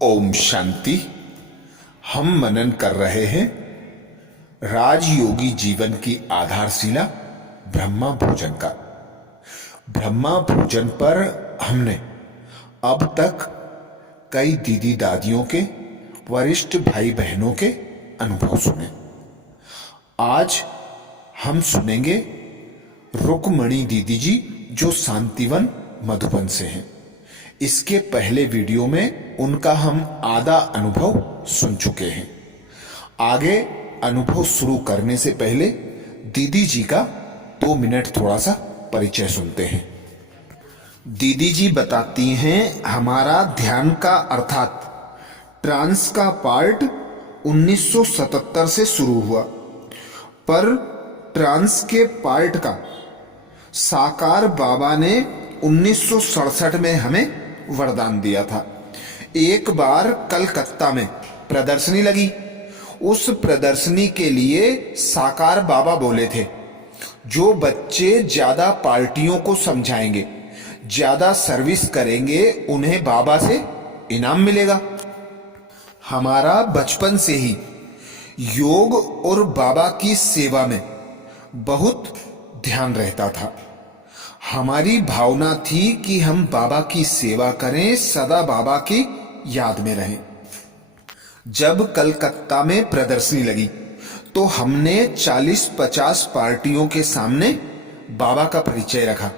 ओम शांति। हम मनन कर रहे हैं राजयोगी जीवन की आधारशिला ब्रह्मा भोजन का। ब्रह्मा भोजन पर हमने अब तक कई दीदी दादियों के, वरिष्ठ भाई बहनों के अनुभव सुने। आज हम सुनेंगे रुक्मणी दीदी जी, जो शांतिवन मधुबन से हैं। इसके पहले वीडियो में उनका हम आधा अनुभव सुन चुके हैं। आगे अनुभव शुरू करने से पहले दीदी जी का 2 मिनट थोड़ा सा परिचय सुनते हैं। दीदी जी बताती हैं, हमारा ध्यान का अर्थात ट्रांस का पार्ट 1977 से शुरू हुआ, पर ट्रांस के पार्ट का साकार बाबा ने 1967 में हमें वरदान दिया था। एक बार कलकत्ता में प्रदर्शनी लगी। उस प्रदर्शनी के लिए साकार बाबा बोले थे, जो बच्चे ज्यादा पार्टियों को समझाएंगे, ज्यादा सर्विस करेंगे, उन्हें बाबा से इनाम मिलेगा। हमारा बचपन से ही योग और बाबा की सेवा में बहुत ध्यान रहता था। हमारी भावना थी कि हम बाबा की सेवा करें, सदा बाबा की याद में रहें। जब कलकत्ता में प्रदर्शनी लगी तो हमने 40-50 पार्टियों के सामने बाबा का परिचय रखा,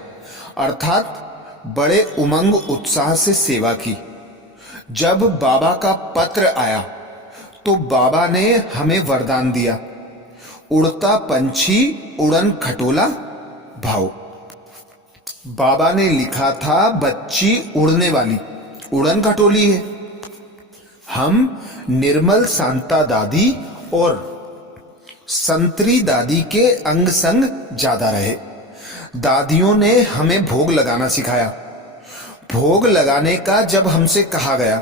अर्थात बड़े उमंग उत्साह से सेवा की। जब बाबा का पत्र आया तो बाबा ने हमें वरदान दिया, उड़ता पंछी उड़न खटोला भाव। बाबा ने लिखा था, बच्ची उड़ने वाली उड़न खटोली है। हम निर्मल शांता दादी और संतरी दादी के अंग संग ज्यादा रहे। दादियों ने हमें भोग लगाना सिखाया। भोग लगाने का जब हमसे कहा गया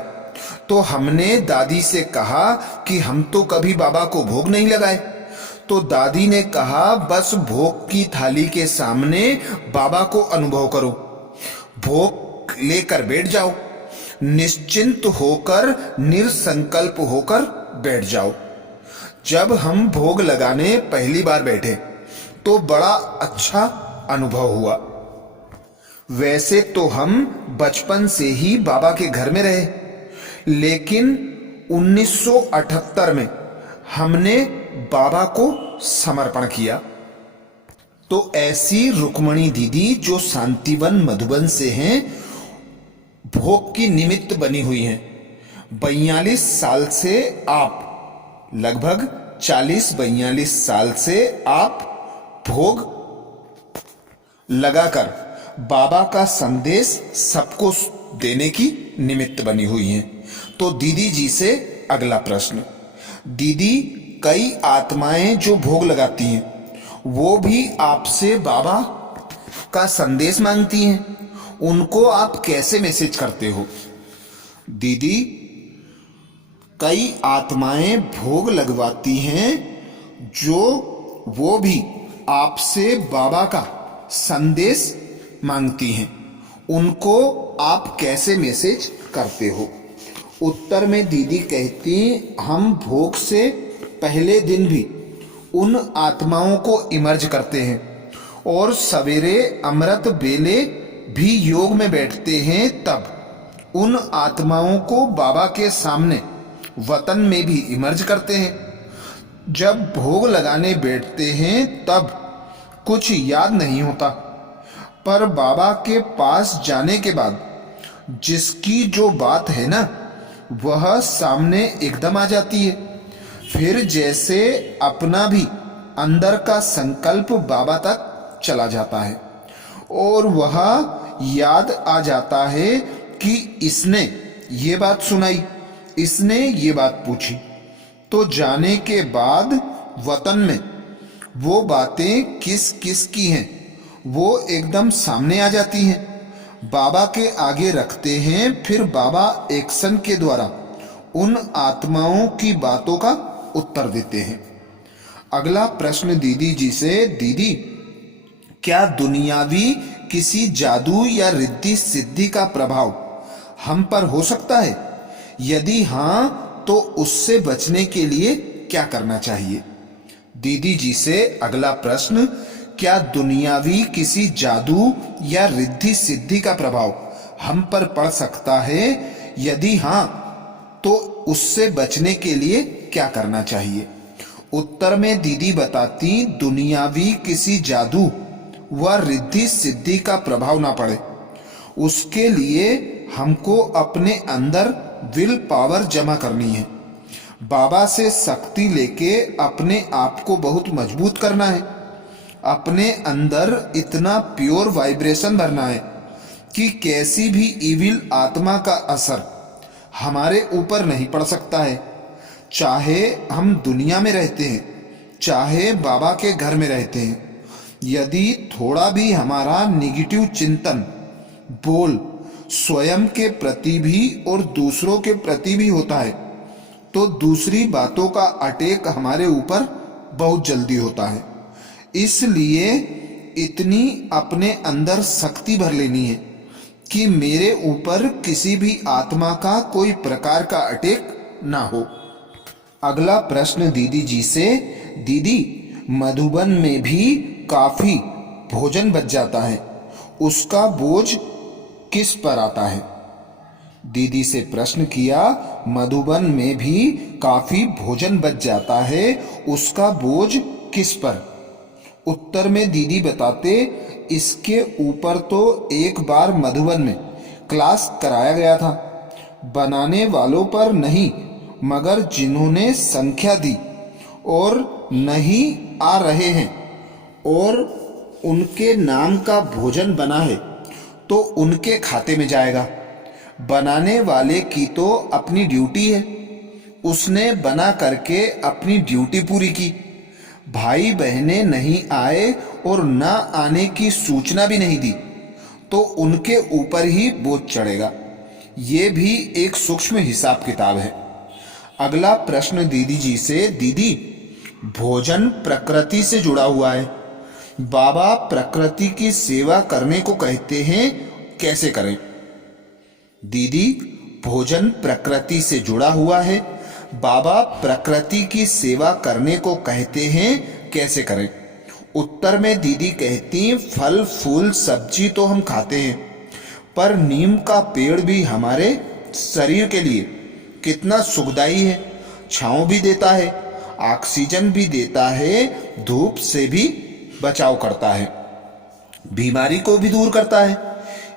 तो हमने दादी से कहा कि हम तो कभी बाबा को भोग नहीं लगाए। तो दादी ने कहा, बस भोग की थाली के सामने बाबा को अनुभव करो, भोग लेकर बैठ जाओ, निश्चिंत होकर निरसंकल्प होकर बैठ जाओ। जब हम भोग लगाने पहली बार बैठे तो बड़ा अच्छा अनुभव हुआ। वैसे तो हम बचपन से ही बाबा के घर में रहे, लेकिन 1978 में हमने बाबा को समर्पण किया। तो ऐसी रुक्मणी दीदी, जो शांतिवन मधुबन से हैं, भोग की निमित्त बनी हुई हैं। 42 साल से आप, लगभग 40-42 साल से आप भोग लगाकर बाबा का संदेश सबको देने की निमित्त बनी हुई हैं। तो दीदी जी से अगला प्रश्न। दीदी, कई आत्माएं जो भोग लगाती हैं वो भी आपसे बाबा का संदेश मांगती हैं, उनको आप कैसे मैसेज करते हो? दीदी, कई आत्माएं भोग लगवाती हैं जो वो भी आपसे बाबा का संदेश मांगती हैं, उनको आप कैसे मैसेज करते हो? उत्तर में दीदी कहती, हम भोग से पहले दिन भी उन आत्माओं को इमर्ज करते हैं और सवेरे अमृत बेले भी योग में बैठते हैं, तब उन आत्माओं को बाबा के सामने वतन में भी इमर्ज करते हैं। जब भोग लगाने बैठते हैं तब कुछ याद नहीं होता, पर बाबा के पास जाने के बाद जिसकी जो बात है ना, वह सामने एकदम आ जाती है। फिर जैसे अपना भी अंदर का संकल्प बाबा तक चला जाता है और वह याद आ जाता है कि इसने ये बात सुनाई, इसने ये बात पूछी। तो जाने के बाद वतन में वो बातें किस किस की हैं वो एकदम सामने आ जाती हैं। बाबा के आगे रखते हैं, फिर बाबा एक्शन के द्वारा उन आत्माओं की बातों का उत्तर देते हैं। अगला प्रश्न दीदी जी से। दीदी, क्या दुनियावी किसी जादू या रिद्धि सिद्धि का प्रभाव हम पर हो सकता है, यदि हां तो उससे बचने के लिए क्या करना चाहिए? दीदी जी से अगला प्रश्न, क्या दुनियावी किसी जादू या रिद्धि सिद्धि का प्रभाव हम पर पड़ सकता है? यदि हां तो उससे बचने के लिए क्या करना चाहिए? उत्तर में दीदी बताती, दुनियावी किसी जादू व रिद्धि सिद्धि का प्रभाव ना पड़े, उसके लिए हमको अपने अंदर विल पावर जमा करनी है। बाबा से शक्ति लेके अपने आप को बहुत मजबूत करना है। अपने अंदर इतना प्योर वाइब्रेशन भरना है कि कैसी भी इविल आत्मा का असर हमारे ऊपर नहीं पड़ सकता है। चाहे हम दुनिया में रहते हैं, चाहे बाबा के घर में रहते हैं, यदि थोड़ा भी हमारा निगेटिव चिंतन, बोल स्वयं के प्रति भी और दूसरों के प्रति भी होता है, तो दूसरी बातों का अटैक हमारे ऊपर बहुत जल्दी होता है। इसलिए इतनी अपने अंदर शक्ति भर लेनी है कि मेरे ऊपर किसी भी आत्मा का कोई प्रकार का अटैक ना हो। अगला प्रश्न दीदी जी से, दीदी मधुबन में भी काफी भोजन बच जाता है, उसका बोझ किस पर आता है? दीदी से प्रश्न किया, मधुबन में भी काफी भोजन बच जाता है, उसका बोझ किस पर? उत्तर में दीदी बताते, इसके ऊपर तो एक बार मधुबन में क्लास कराया गया था, बनाने वालों पर नहीं मगर जिन्होंने संख्या दी और नहीं आ रहे हैं और उनके नाम का भोजन बना है तो उनके खाते में जाएगा। बनाने वाले की तो अपनी ड्यूटी है, उसने बना करके अपनी ड्यूटी पूरी की। भाई बहनें नहीं आए और ना आने की सूचना भी नहीं दी तो उनके ऊपर ही बोझ चढ़ेगा। ये भी एक सूक्ष्म हिसाब किताब है। अगला प्रश्न दीदी जी से, दीदी भोजन प्रकृति से जुड़ा हुआ है, बाबा प्रकृति की सेवा करने को कहते हैं, कैसे करें? दीदी भोजन प्रकृति से जुड़ा हुआ है, बाबा प्रकृति की सेवा करने को कहते हैं, कैसे करें? उत्तर में दीदी कहती, फल फूल सब्जी तो हम खाते हैं, पर नीम का पेड़ भी हमारे शरीर के लिए कितना सुखदाई है। छांव भी देता है, ऑक्सीजन भी देता है, धूप से भी बचाव करता है, बीमारी को भी दूर करता है।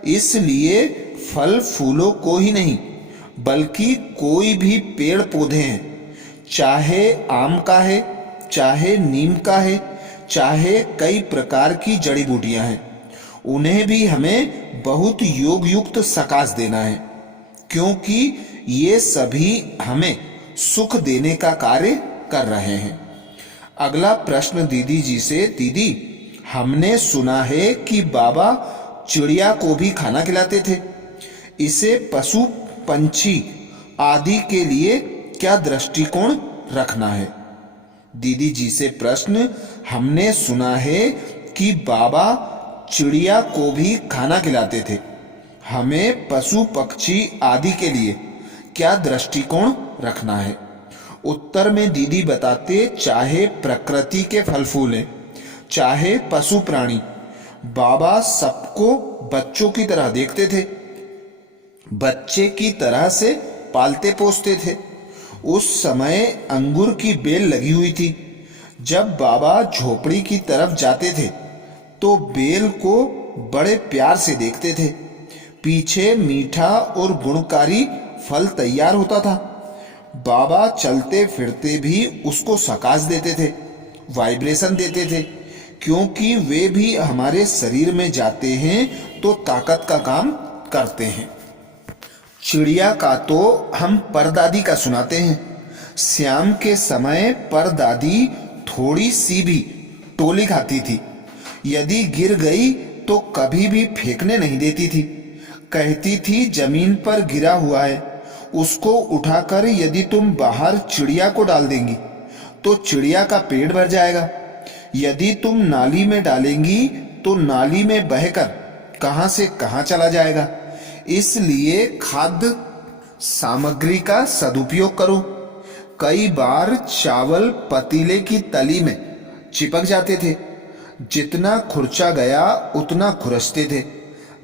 इसलिए फल फूलों को ही नहीं बल्कि कोई भी पेड़ पौधे हैं, चाहे आम का है, चाहे नीम का है, चाहे कई प्रकार की जड़ी बूटियां हैं, उन्हें भी हमें बहुत योग युक्त सकाश देना है, क्योंकि ये सभी हमें सुख देने का कार्य कर रहे हैं। अगला प्रश्न दीदी जी से, दीदी हमने सुना है कि बाबा चिड़िया को भी खाना खिलाते थे, इसे पशु पंछी आदि के लिए क्या दृष्टिकोण रखना है? दीदी जी से प्रश्न, हमने सुना है कि बाबा चिड़िया को भी खाना खिलाते थे, हमें पशु पक्षी आदि के लिए क्या दृष्टिकोण रखना है? उत्तर में दीदी बताते, चाहे प्रकृति के फल फूल हैं, चाहे पशु प्राणी, बाबा सबको बच्चों की तरह देखते थे, बच्चे की तरह से पालते पोसते थे। उस समय अंगूर की बेल लगी हुई थी। जब बाबा झोपड़ी की तरफ जाते थे तो बेल को बड़े प्यार से देखते थे। पीछे मीठा और गुणकारी फल तैयार होता था। बाबा चलते फिरते भी उसको सकाश देते थे, वाइब्रेशन देते थे, क्योंकि वे भी हमारे शरीर में जाते हैं तो ताकत का काम करते हैं। चिड़िया का तो हम परदादी का सुनाते हैं। शाम के समय परदादी थोड़ी सी भी टोली खाती थी, यदि गिर गई तो कभी भी फेंकने नहीं देती थी। कहती थी जमीन पर गिरा हुआ है, उसको उठाकर यदि तुम बाहर चिड़िया को डाल देंगी तो चिड़िया का पेट भर जाएगा। यदि तुम नाली में डालेंगी तो नाली में बहकर कहां से कहां चला जाएगा। इसलिए खाद्य सामग्री का सदुपयोग करो। कई बार चावल पतीले की तली में चिपक जाते थे, जितना खुरचा गया उतना खुरचते थे।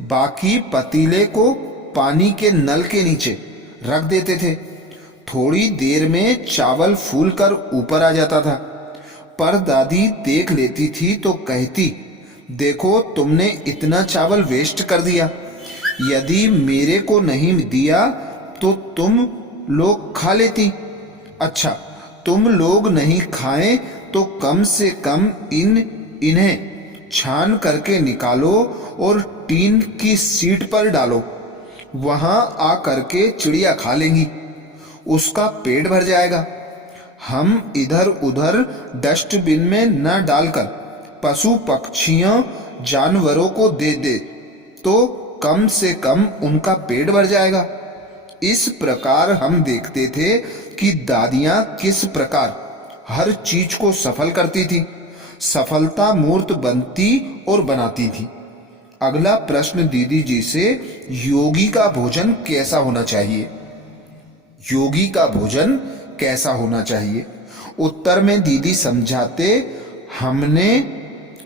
बाकी पतीले को पानी के नल के नीचे रख देते थे। थोड़ी देर में चावल फूलकर ऊपर आ जाता था। पर दादी देख लेती थी तो कहती, देखो तुमने इतना चावल वेस्ट कर दिया। यदि मेरे को नहीं दिया तो तुम लोग खा लेती। अच्छा, तुम लोग नहीं खाएं तो कम से कम इन्हें छान करके निकालो और टीन की सीट पर डालो। वहां आ करके चिड़िया खा लेंगी, उसका पेट भर जाएगा। हम इधर उधर डस्टबिन में न डालकर पशु पक्षियों जानवरों को दे दे तो कम से कम उनका पेट भर जाएगा। इस प्रकार हम देखते थे कि दादियां किस प्रकार हर चीज को सफल करती थी, सफलता मूर्त बनती और बनाती थी। अगला प्रश्न दीदी जी से, योगी का भोजन कैसा होना चाहिए? योगी का भोजन कैसा होना चाहिए? उत्तर में दीदी समझाते, हमने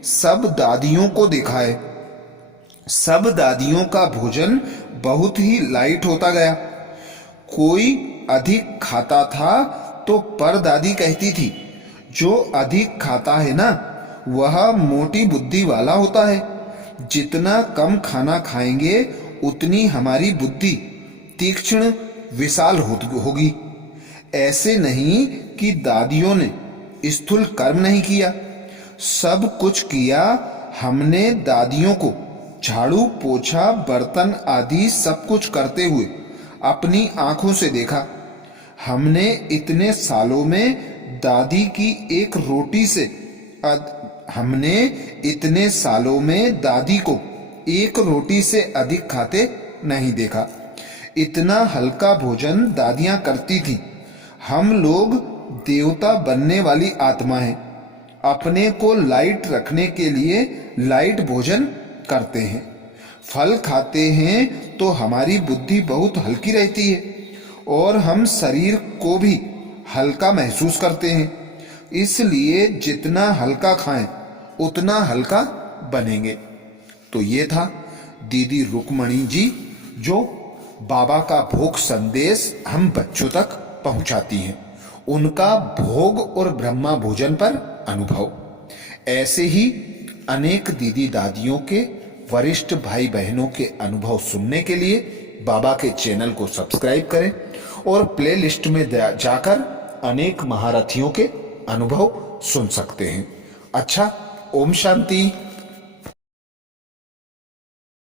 सब दादियों को देखा है। सब दादियों का भोजन बहुत ही लाइट होता गया। कोई अधिक खाता था तो परदादी कहती थी, जो अधिक खाता है ना वह मोटी बुद्धि वाला होता है। जितना कम खाना खाएंगे उतनी हमारी बुद्धि तीक्ष्ण विशाल होगी। ऐसे नहीं कि दादियों ने स्थूल कर्म नहीं किया, सब कुछ किया। हमने दादियों को झाड़ू पोछा बर्तन आदि सब कुछ करते हुए अपनी आंखों से देखा। हमने इतने सालों में दादी की एक रोटी से हमने इतने सालों में दादी को एक रोटी से अधिक खाते नहीं देखा। इतना हल्का भोजन दादियां करती थी। हम लोग देवता बनने वाली आत्मा हैं, अपने को लाइट रखने के लिए लाइट भोजन करते हैं। फल खाते हैं तो हमारी बुद्धि बहुत हल्की रहती है और हम शरीर को भी हल्का महसूस करते हैं। इसलिए जितना हल्का खाएं उतना हल्का बनेंगे। तो ये था दीदी रुक्मणी जी जो बाबा का भोग संदेश हम बच्चों तक पहुंचाती हैं, उनका भोग और ब्रह्मा भोजन पर अनुभव। ऐसे ही अनेक दीदी दादियों के, वरिष्ठ भाई बहनों के अनुभव सुनने के लिए बाबा के चैनल को सब्सक्राइब करें और प्लेलिस्ट में जाकर अनेक महारथियों के अनुभव सुन सकते हैं। अच्छा, ओम शांति।